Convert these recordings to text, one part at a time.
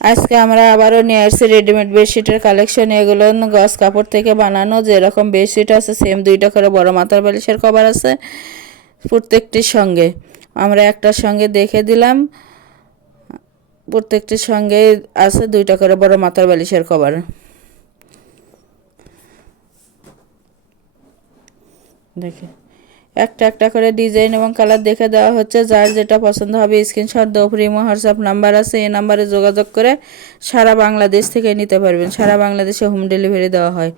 আজকে আমরা আবারও নিয়ে আসছি রেডিমেড বেডশিটের কালেকশন। এগুলো গস কাপড় থেকে বানানো। যেরকম বেডশিট আছে সেম 2টা করে বড় মাথার বালিশের কভার আছে প্রত্যেকটির সঙ্গে। আমরা একটার সঙ্গে দেখে দিলাম, প্রত্যেকটির সঙ্গে আছে 2টা করে বড় মাথার বালিশের কভার। দেখে একটা একটা করে ডিজাইন এবং কালার দেখে দেওয়া হচ্ছে। যার যেটা পছন্দ হবে স্ক্রিনশট দাও। প্রিমো হোয়াটসঅ্যাপ নাম্বার আছে, এই নাম্বারে যোগাযোগ করে সারা বাংলাদেশ থেকে নিতে পারবেন। সারা বাংলাদেশে হোম ডেলিভারি দেওয়া হয়।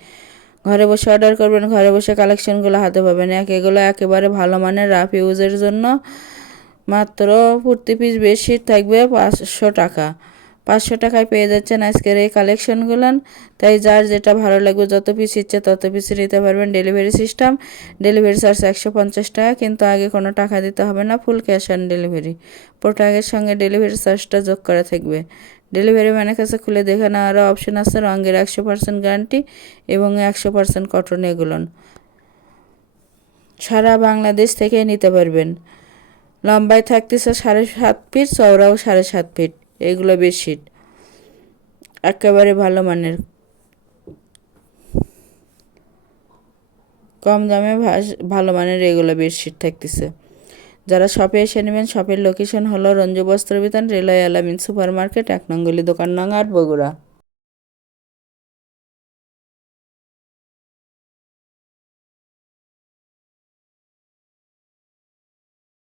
ঘরে বসে অর্ডার করবেন, ঘরে বসে কালেকশনগুলো হাতে পাবেন। এগুলো একেবারে ভালো মানের রাফ ইউজের জন্য। মাত্র প্রতি পিস বেডশিট থাকবে 500 টাকা। 500 টাকায় পেয়ে যাচ্ছেন আজকের এই কালেকশনগুলো। তাই যার যেটা ভালো লাগবে, যত পিস ইচ্ছে তত পিস নিতে পারবেন। ডেলিভারি সিস্টেম, ডেলিভারি চার্জ 150 টাকা, কিন্তু আগে কোনো টাকা দিতে হবে না, ফুল ক্যাশ অন ডেলিভারি। প্রোডাক্টের সঙ্গে ডেলিভারি চার্জটা যোগ করা থাকবে। ডেলিভারি ম্যানের কাছে খুলে দেখে নেওয়ারও অপশন আছে। রঙের 100% গ্যারান্টি এবং 100% কটন। এগুলো সারা বাংলাদেশ থেকে নিতে পারবেন। লম্বায় থাকতেছে 7.5 ফিট, চওড়াও 7.5 ফিট। এগুলো বেডশিট একেবারে ভালো মানের, কম দামে ভালো মানের এগুলো বেডশিট থাকতেছে। যারা শপে এসে নেবেন, শপের লোকেশন হলো রঞ্জু বস্ত্র বিতান, রেলওয়ে আলামিন সুপার মার্কেট, 1 নং গলি, দোকান নং 8, বগুড়া।